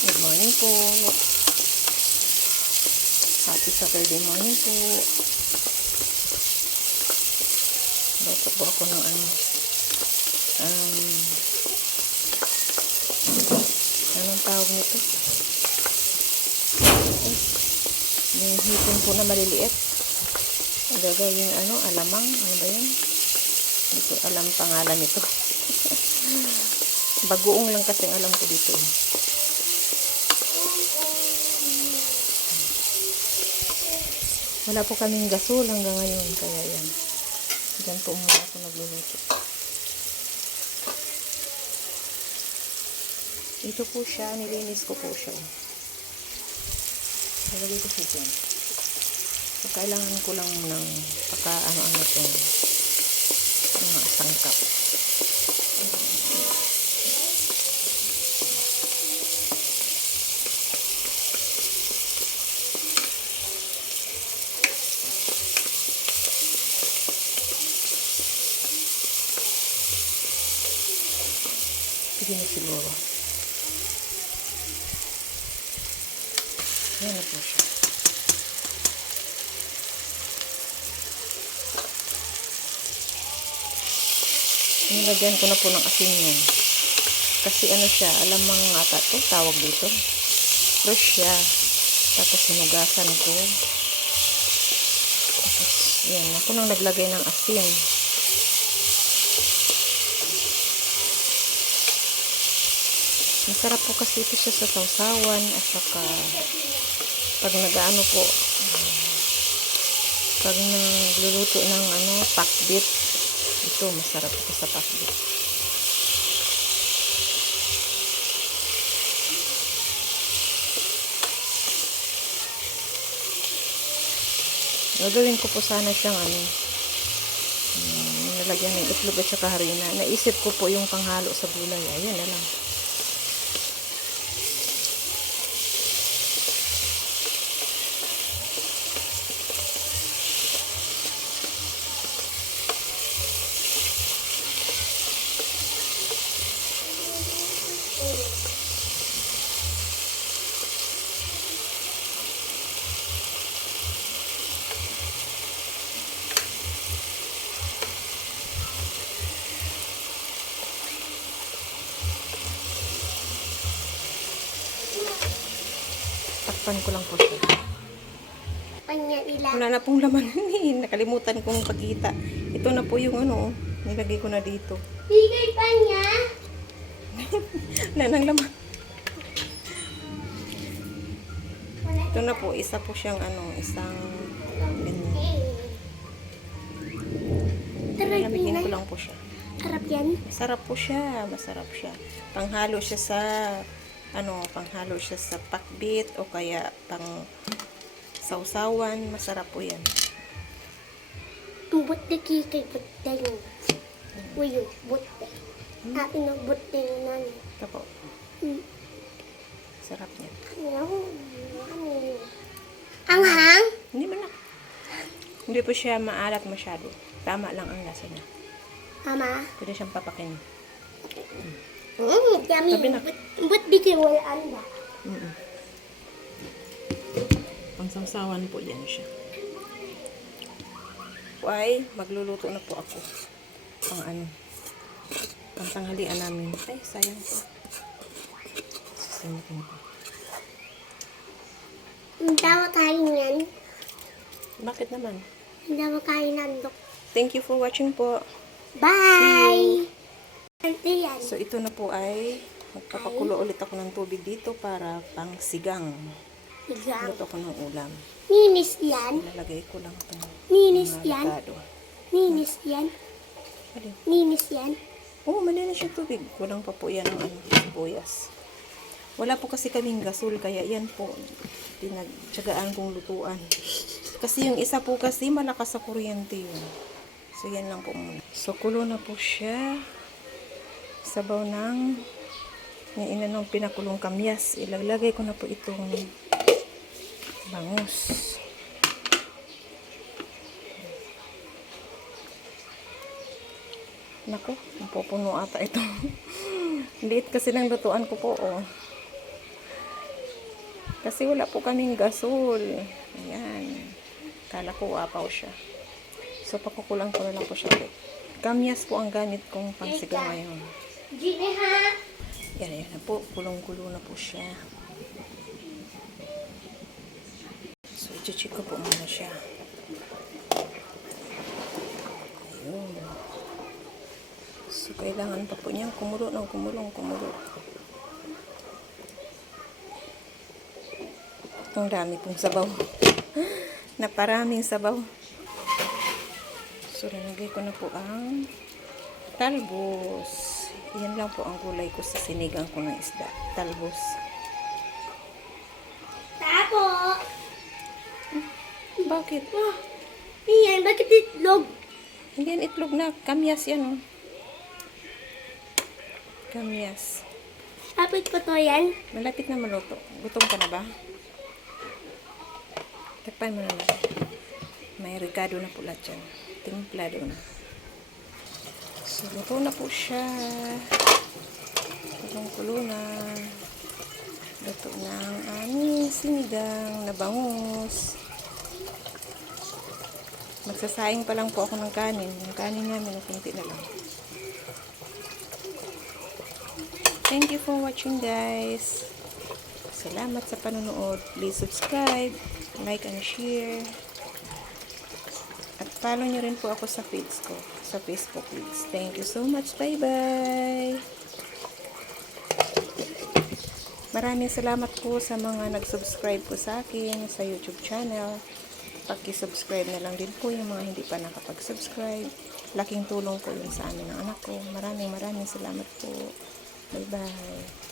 Good morning po. Happy Saturday morning po. Bato po ako ng anong tawag nito? Yung hipon po na maliliit. Gagawin alamang. Ano ba yun? Hindi ko alam pangalan nito. Bagoong lang kasi alam ko dito. Wala po kaming gasol hanggang ngayon. Kaya yan. Diyan po muna ako nagluluto. Ito po siya. Nilinis ko po siya. Nalagay ko siya dyan. So, kailangan ko lang ng paka-ano itong mga sangkap. Sige na siguro. Yan na po siya. Nilagyan ko na po ng asin yun. Kasi siya, alamang ata ito, tawag dito. Fresh siya. Tapos hinugasan ko. Tapos, yan. Ako nang naglagay ng asin. Masarap po kasi ito siya sa sausawan at saka pag nagaano po pag nagluluto ng pakbit, ito masarap ito sa pakbit. Gagawin ko po sana siyang nilagyan ng itlog at saka harina. Naisip ko po yung panghalo sa gulay. Ayan na lang. Takpan ko lang po siya. Wala na pong laman. Nakalimutan kong pagkita. Ito na po yung nilagay ko na dito. Bigay pa niya. Wala nang laman. Ito na po. Isa po siyang isang ganyan. Lamigin ko lang po siya. Sarap yan. Masarap po siya. Masarap siya. Panghalo siya sa panghalo siya sa pakbit o kaya pang sausawan, masarap po yan. Buti kikay buti yun. Uyo, buti. Akin ang buti na yun. Ito po. Sarap niya. Ang hang? Hindi man na. Hindi po siya maalat masyado. Tama lang ang lasa niya. Mama? Pwede siyang papakin. Yummy. Sabi na. But bigay walaan ba? Pangsawsawan po yan siya. Ay, magluluto na po ako. Pang tanghalian namin. Ay, sayang po. Sinitin ko. Hindi ako kain yan. Bakit naman? Hindi ako kain nandok. Thank you for watching po. Bye! Yan. So, ito na po ay magpapakulo ulit ako ng tubig dito para pang sigang. Luto ko ng ulam. Ninis yan. Ilalagay ko lang itong Ninis yan. avocado. Ninis yan. Alin? Ninis yan. Oo, malinis yung tubig. Kulang pa po yan ng sibuyas. Wala po kasi kaming gasol, kaya yan po pinagtsagaan kong lutuan. Kasi yung isa po kasi malakas sa kuryente yun. So, yan lang po muna. So, kulo na po siya. Sabaw ng pinakulong kamyas. Ilalagay ko na po itong bangus. Naku, mapupuno ata ito. Liit kasi ng lutuan ko po, oh. Kasi wala po kaming gasol. Ayan. Kala ko wapaw siya. So, pakukulang ko na lang po siya ulit. Kamyas po ang gamit kong pangsigaw ngayon. Gini ha? Yan, yan na po. Kulong-kulo na po siya. So, i-check ko po muna siya. Ayun. So, kailangan pa po niyang kumulo ng kumulo. Ang dami pong sabaw. Naparaming sabaw. So, nalagay ko na po ang talbos. Yan lang po ang gulay ko sa sinigang ko ng isda. Talbos. Tapo! Bakit? Oh, iyan, bakit itlog? Hindi yan itlog na. Kamyas yan, oh. Kamyas. Tapos pa to yan? Malapit na maluto. Gutom ka na ba? Takpan mo na lang. May ricado na po lahat yan. Timplado na. So, luto na po siya. Kulong-kulo na. Luto na ang aming sinigang na bangus. Magsasaing pa lang po ako ng kanin. Yung kanin namin, kunti na lang. Thank you for watching, guys. Salamat sa panonood. Please subscribe, like, and share. At follow nyo rin po ako sa feeds ko, sa Facebook feeds. Thank you so much. Bye-bye. Maraming salamat po sa mga nag-subscribe po sa akin sa YouTube channel. Paki-subscribe na lang din po yung mga hindi pa nakapag-subscribe. Laking tulong po yun sa amin ng anak ko. Maraming salamat po. Bye-bye.